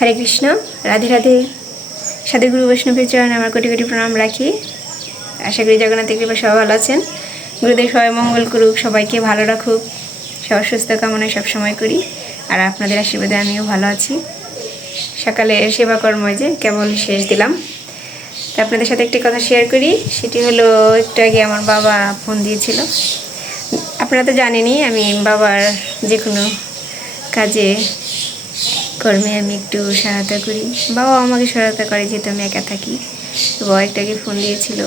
হরে কৃষ্ণ, রাধে রাধে। সাধু গুরু বৈষ্ণবের চরণে, আমার কোটি কোটি প্রণাম রাখি। আশা করি জগন্নাথের কৃপা সবাই ভালো আছেন। গুরুদেব সবাই মঙ্গল করুক, সবাইকে ভালো রাখুক, সবার সুস্থ কামনায় সবসময় করি। আর আপনাদের আশীর্বাদে আমিও ভালো আছি। সকালে সেবা কর্ম যে কেবল শেষ দিলাম। তো আপনাদের সাথে একটি কথা শেয়ার করি, সেটি হলো একটু আগে আমার বাবা ফোন দিয়েছিল। আপনারা তো জানেনই, আমি বাবার যে কোনো কাজে কর্মে আমি একটু সহায়তা করি। বাবা আমাকে সহায়তা করে যেহেতু আমি একা থাকি। আগে ফোন দিয়েছিল,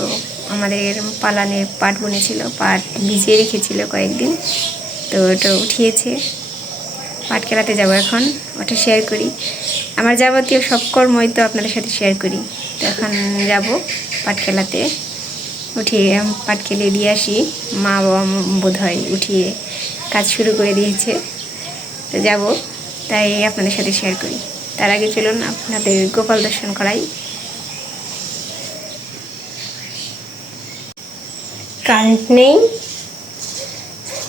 আমাদের পালানে পাট বুনেছিল, পাট ভিজিয়ে রেখেছিল কয়েকদিন। তো ওটা উঠিয়েছে। পাট খেলাতে যাব এখন, ওটা শেয়ার করি। আমার যাবতীয় সব কর্মই তো আপনাদের সাথে শেয়ার করি। তো এখন যাব পাট খেলাতে উঠিয়ে পাট খেলে দিয়ে আসি। মা বাবা বোধ হয় উঠিয়ে কাজ শুরু করে দিয়েছে। তো যাব। তাই আপনাদের সাথে শেয়ার করি। তার আগে চলুন আপনাদের গোপাল দর্শন করাই। কারেন্ট নেই।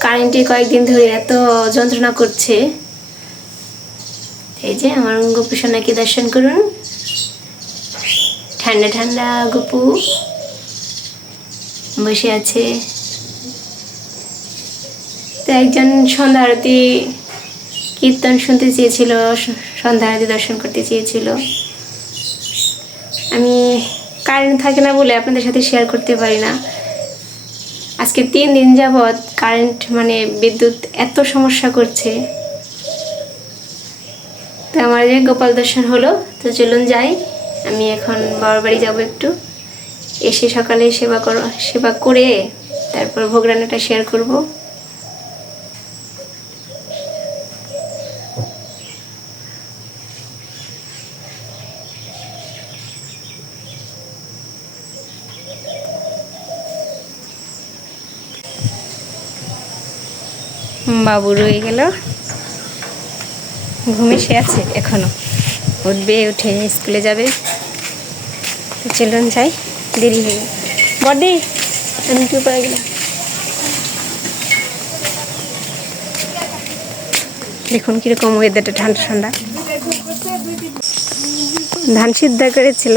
কারেন্টে কয়েকদিন ধরে এত যন্ত্রণা করছে। এই যে আমার গোপু সোনাকে দর্শন করুন। ঠান্ডা ঠান্ডা গপু। বসে আছে। তো একজন সন্ধ্যা আরতি কীর্তন শুনতে চেয়েছিল স- সন্ধ্যা আরতি দর্শন করতে চেয়েছিল। আমি কারেন্ট থাকে না বলে আপনাদের সাথে শেয়ার করতে পারি না। আজকে তিন দিন যাবৎ কারেন্ট মানে বিদ্যুৎ এত সমস্যা করছে। তো আমার যে গোপাল দর্শন হলো, তো চলুন যাই। আমি এখন বাবার বাড়ি যাব একটু। এসে সকালে সেবা কর, সেবা করে তারপর ভোগ রান্নাটা শেয়ার করব। বাবু রয়ে গেল। ঘুমে সে আছে এখনও। উঠবে, উঠে স্কুলে যাবে। চলুন যাই, দেরি হয়ে। বডি আমি একটু পরে গেলাম? দেখুন কীরকম ওয়েদারটা ঠান্ডা ঠান্ডা। ধান সিদ্ধ করেছিল।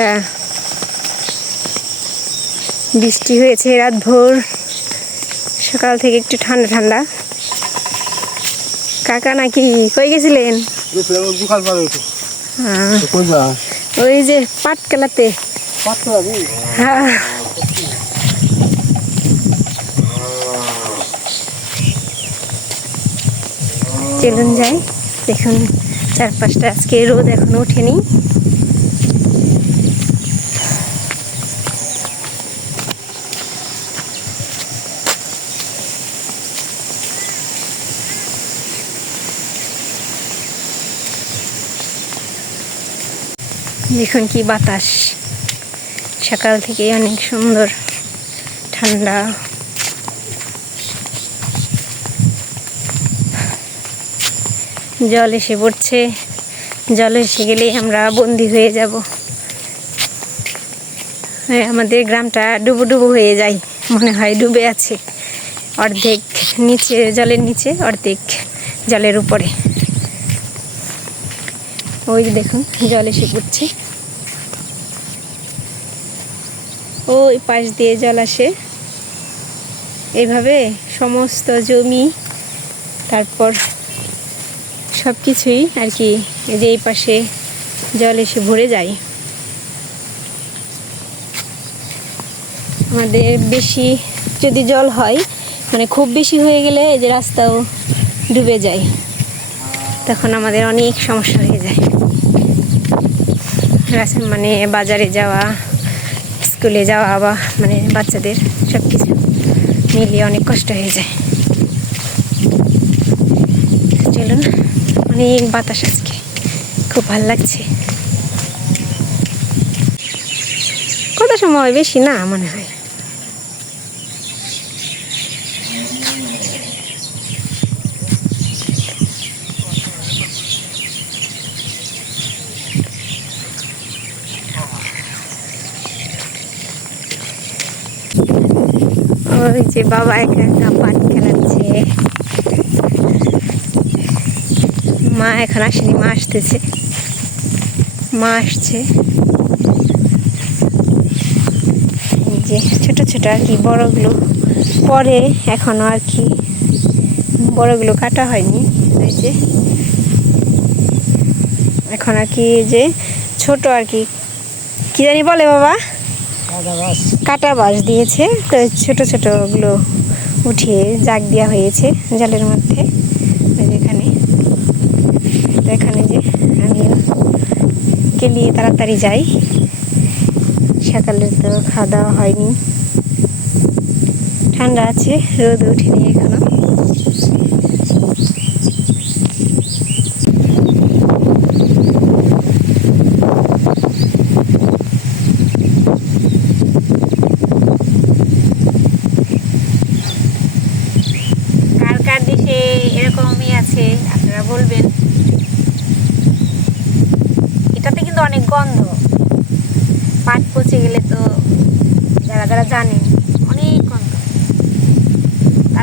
বৃষ্টি হয়েছে রাত ভোর সকাল থেকে একটু ঠান্ডা ঠান্ডা। কাকা নাকি? কই গেছিলেন? গেছিলাম ওই যা পাট কেলাতে হ্যাঁ। চলুন যাই। দেখুন চারপাশটা আজকে রোদ এখনও ওঠেনি। দেখুন কি বাতাস। সকাল থেকে অনেক সুন্দর ঠান্ডা। জল এসে পড়ছে। জল এসে গেলেই আমরা বন্দি হয়ে যাব। হ্যাঁ, আমাদের গ্রামটা ডুবো ডুবো হয়ে যায়। মনে হয় ডুবে আছে। অর্ধেক নিচে জলের নিচে অর্ধেক জলের উপরে। ওই দেখুন জল এসে পড়ছে। ওই পাশ দিয়ে জল আসে। এইভাবে সমস্ত জমি, তারপর সব কিছুই আর কি যে এই পাশে জল এসে ভরে যায়। আমাদের বেশি যদি জল হয় মানে খুব বেশি হয়ে গেলে এই যে রাস্তাও ডুবে যায়। তখন আমাদের অনেক সমস্যা হয়ে যায়। মানে বাজারে যাওয়া স্কুলে যাওয়া বা মানে বাচ্চাদের সব কিছু মিলিয়ে অনেক কষ্ট হয়ে যায়। চলুন, অনেক বাতাস আজকে। খুব ভালো লাগছে। কত সময় বেশি না, মনে হয়? ওই যে বাবা একা একা পাট খেলাচ্ছে। মা এখন আসেনি, মা আসতেছে। মা আসছে। যে ছোট ছোট আর কি, বড়গুলো। পরে এখনও আর কি বড়গুলো কাটা হয়নি, এই যে। এখন আর কি যে ছোট আর কি কি জানি বলে বাবা? কাটা বাঁশ দিয়েছে। তো ছোট ছোটগুলো উঠিয়ে জাগ দেওয়া হয়েছে জালের মধ্যে। এখানে। এখানে যে আমি কেলিয়ে তাড়াতাড়ি যাই। সকালে তো খাওয়া দাওয়া হয়নি। ঠান্ডা আছে, রোদ উঠেনি এখনও।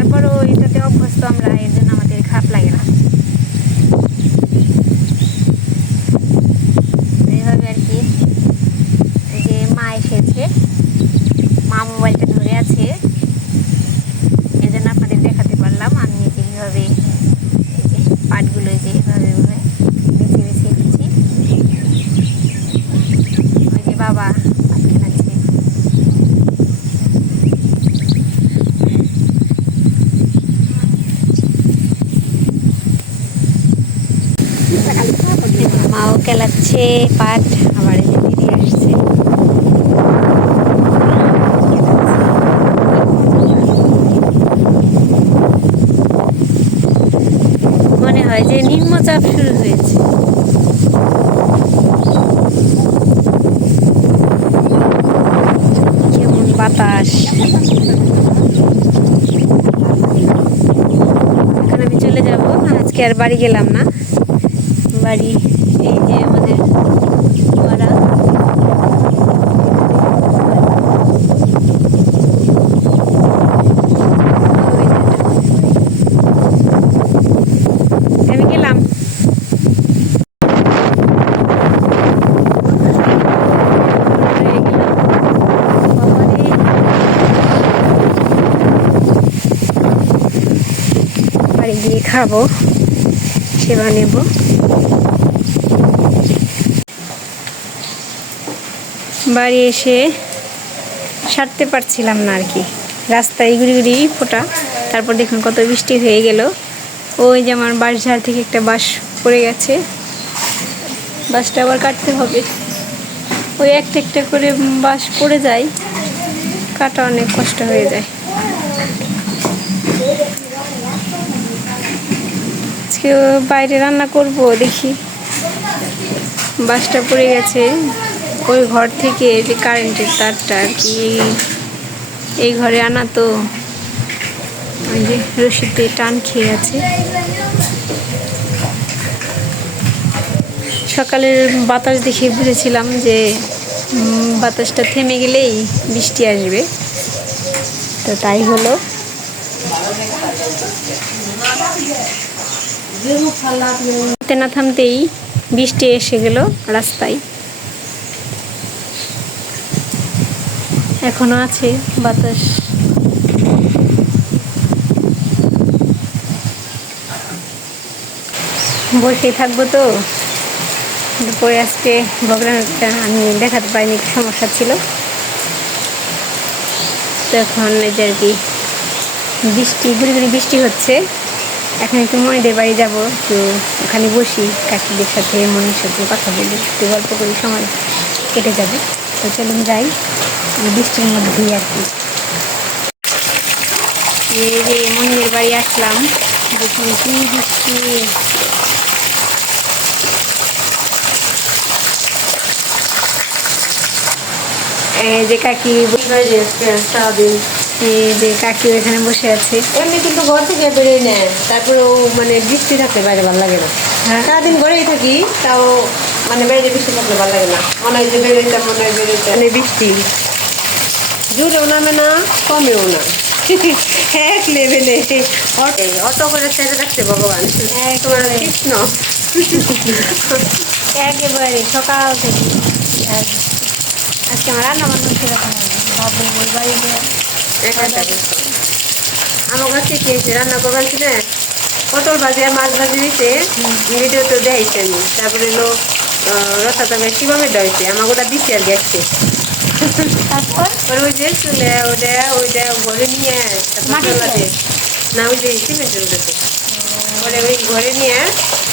पण हो, इथं तेव्हा फसतो आम्हाला हे जुनामध्ये खापला गेला মাও কেলাচ্ছে পাট যে দিদি আসছে। মনে হয় যে নিম্নচাপ শুরু হয়েছে। কেমন বাতাস। আমি চলে যাব। আজকে আর বাড়ি গেলাম না। বাড়ি এই যে আমাদের। বাড়ি গিয়ে খাব সেবা নেব বাড়ি এসে সারতে পারছিলাম না আর কি। রাস্তায় ঘুরি ঘুরি ফোটা, তারপর দেখুন কত বৃষ্টি হয়ে গেল। ওই যে আমার বাঁশ ঝাড় থেকে একটা বাঁশ পড়ে গেছে। বাঁশটা আবার কাটতে হবে। ওই একটা একটা করে বাঁশ পড়ে যায়, কাটা অনেক কষ্ট হয়ে যায়। আজকে বাইরে রান্না করব, দেখি। বাসটা পড়ে গেছে। ওই ঘর থেকে যে কারেন্টের তারটা কি, এই ঘরে আনা তো, ওই যে রশিতে টান খেয়ে আছে। সকালের বাতাস দেখে বুঝেছিলাম যে বাতাসটা থেমে গেলেই বৃষ্টি আসবে। তো তাই হলো। থামতে না থামতেই বৃষ্টি এসে গেল রাস্তায়। এখনও আছে, বাতাস। বসেই থাকব তো। দুপুরে আজকে প্রোগ্রামটা আমি দেখাতে পারিনি সমস্যা ছিল। তো এখন এই যে আর কি বৃষ্টি ঘুরি ঘুরি বৃষ্টি হচ্ছে। এখন একটু মনিদের বাড়ি যাব তো ওখানে বসি, কাকিদের সাথে, মনির সাথে কথা বলি, একটু গল্প করি, সময় কেটে যাবে। তো চলুন যাই। বৃষ্টির মধ্যেই আর কি। এই যে মনিদের বাড়ি আসলাম দেখুন কি বৃষ্টি। যে কাকি সারাদিন। যে কাকি ওখানে বসে আছে। এমনি কিন্তু ঘর থেকে বেরিয়ে নেয় তারপরেও মানে বৃষ্টি থাকলে বাইরে ভালো লাগে না। হ্যাঁ। সারাদিন ঘরেই থাকি তাও মানে বাইরে বৃষ্টি থাকলে ভালো লাগে না। মনে হয় যে বেরোইতে মনে হয় মানে বৃষ্টি। জোরেও নামে না কমেও না। এক লেভেলে অটো করে ছেড়ে রাখছে ভগবান। কৃষ্ণ। একেবারে সকাল থেকে। আজকে আমার রান্না বান্না সেরকম হয়নি বাবু ওই বাড়িতে। আমার কাছে খেয়েছে রান্না করবার ছিল? পটল ভাজি আর মাছ ভাজি দিতে ভিডিও তো দেখাইছে আমি। তারপরে এলো রসা তবে শিবমের দেওয়াইছে আমার ওটা দিচ্ছে আর গেছে। তারপর পরে ওই যে চলে ওটা ওইটা ঘরে নিয়ে না ওই যে সিমেন্টের ওটাতে পরে ওই ঘরে নিয়ে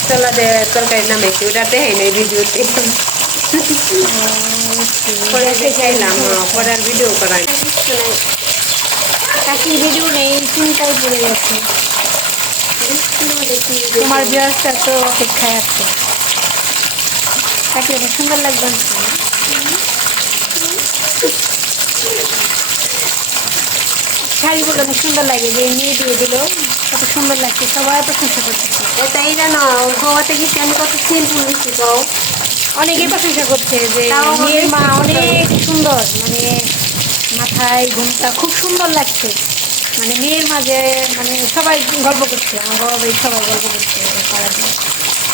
চলা দে তরকারি নামাইছে ওটা দেখাই নাই ভিডিওতে পরে দেখাইলাম পরে ভিডিও করাই চাকরির ভিডিও নেই চিন্তায় পড়ে গেছে তোমার বিয়ারটা তো অপেক্ষায় আছে তাকে অনেক সুন্দর লাগবে? শাড়িগুলো অনেক সুন্দর লাগে যে নিয়ে দিয়ে দিল কত সুন্দর লাগছে সবাই প্রশংসা করতেছে গোয়াতে গেছি আমি কত সিম্পল দিচ্ছি অনেকেই প্রশংসা করছে যে মেয়ের মা অনেক সুন্দর মানে মাথায় ঘুমটা খুব সুন্দর লাগছে। মানে মেয়ের মাঝে মানে সবাই গল্প করছে আমার বাবা বাড়ির সবাই গল্প করছে পাড়ার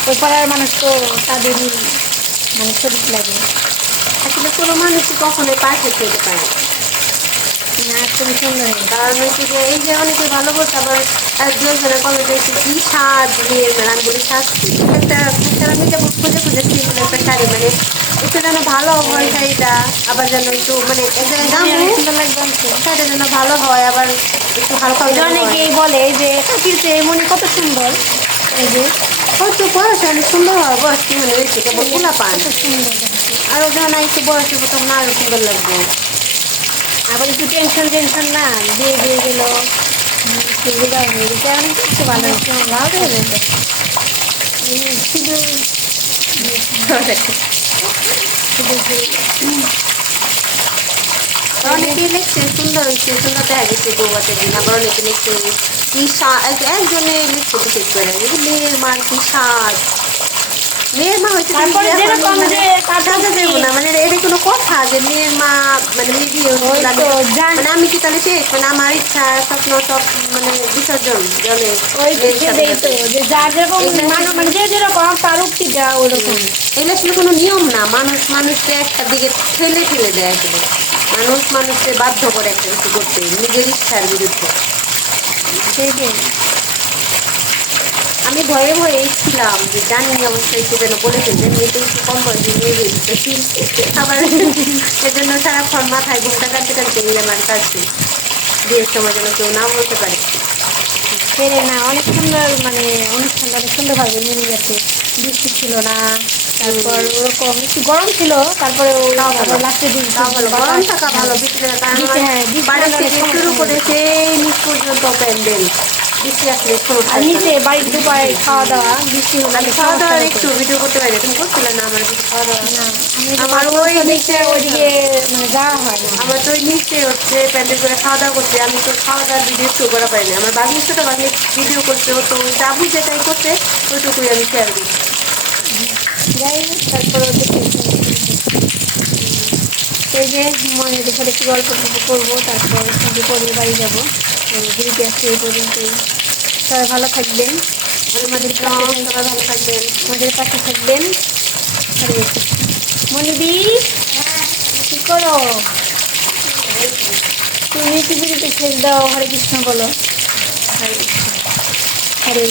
ওই পাড়ার মানুষ তো তাদেরই মানে শরীর লাগে আসলে কোনো মানুষই কখনোই পারফেক্ট হতে পারে না। না খুবই সুন্দর কারণ হচ্ছে যে এই যে অনেকে ভালো বলছে আবার দু একজনের কমে দেখছি কি স্বাদ নিয়ে আমি বলি স্বাদ একটা একটা আমি যেমন খুঁজে খুঁজে সিম্পল একটা শাড়ি মানে একটু যেন ভালো হয় শাড়িটা আবার যেন একটু মানে এক জায়গায় দাম অনেক সুন্দর লাগবে আমাকে। শাড়িটা যেন ভালো হয় আবার একটু হালকা অনেকেই বলে যে মনি কত সুন্দর? এই যে কত বয়স অনেক সুন্দর হয় বয়স কি মনে হয়েছে কেবল সুন্দর। আরও যখন একটু বয়স হবে তখন আরও সুন্দর লাগবে। আবার একটু টেনশন টেনশন না দিয়ে দিয়ে গেল রোগা হয়ে গেছে অনেক কিছু ভালো হয়ে গেছে শুধু অনেকে লিখছে, সুন্দর হয়েছে, সুন্দর দেখা একজনে করে মেয়ের মার কি স্বাদ মেয়ের মা হচ্ছে মানে এটা কোনো কথা যে মেয়ের মা মানে মেয়ে বিয়ে হয়েছে, ওই তো আমি- জান- মানে আমি কি তাহলে শেষ? মানে আমার ইচ্ছা স্বপ্ন সব মানে বিসর্জন জলে ওই তো মেয়ের সাথে সেটাই তো সাথে। যে যার যেরকম মানুষ মানে যে যেরকম তার উক্তিটা ওরকম। এগুলো আসলে কোনো নিয়ম না মানুষ মানুষকে একটা দিকে ঠেলে ঠেলে দেয় আসলে মানুষ মানুষকে বাধ্য করে একটা কিছু করতে নিজের ইচ্ছার বিরুদ্ধে। সেটাই। আমি ভয়ে ভয়ে ছিলাম যে জানি অবশ্যই একটু যেন বলে ফেলবেন মেয়েটা একটু কম বয়সে নিয়ে গেছি আবার সেজন্য সারাক্ষণ মাথায় ঘুমটা কাটতে কাটতে গেলে আমার কাছে বিয়ের সময় যেন কেউ না বলতে পারে। না অনেক সুন্দর মানে অনুষ্ঠানটা অনেক সুন্দরভাবে মিলে গেছে। বৃষ্টি ছিল না তারপর ওরকম একটু গরম ছিল তারপরে। লাস্টের দিন ভালো গরম থাকা ভালো হ্যাঁ, থেকে শুরু করে সেই নিচ পর্যন্ত প্যান্ডেল। বৃষ্টি আসলে আর নিচে বাড়ির দুপারে খাওয়া দাওয়া বৃষ্টি হলে আমি খাওয়া সমস্যা একটু ভিডিও করতে পারি তুমি করছিলে না আমার কিছু খাওয়া দাওয়া না আমি আমার আমার ওই ওই নিচে নিচে ওইদিকে মানে যাওয়া হয় না। আমার তো ওই নিচে হচ্ছে প্যান্ডেল করে খাওয়া দাওয়া করছে আমি তো খাওয়া দাওয়ার ভিডিও শো করা পাইনি আমার বাগনি ছোটো বাগনি ভিডিও করছে ও তো করছে ওইটুকুই আমি শেয়ার যাই তারপর এই যে মনে একটু গল্প করব তারপর বাড়ি যাব। ঘুরিতে আসছে এই পর্যন্তই। সবাই ভালো থাকবেন। আমাদের সবাই ভালো থাকবেন। আমাদের পাশে থাকবেন। কৃষ্ণ। মনিদি কি করো? তুমি টিভিতে ছেড়ে দাও হরে কৃষ্ণ বলো। হরে হরে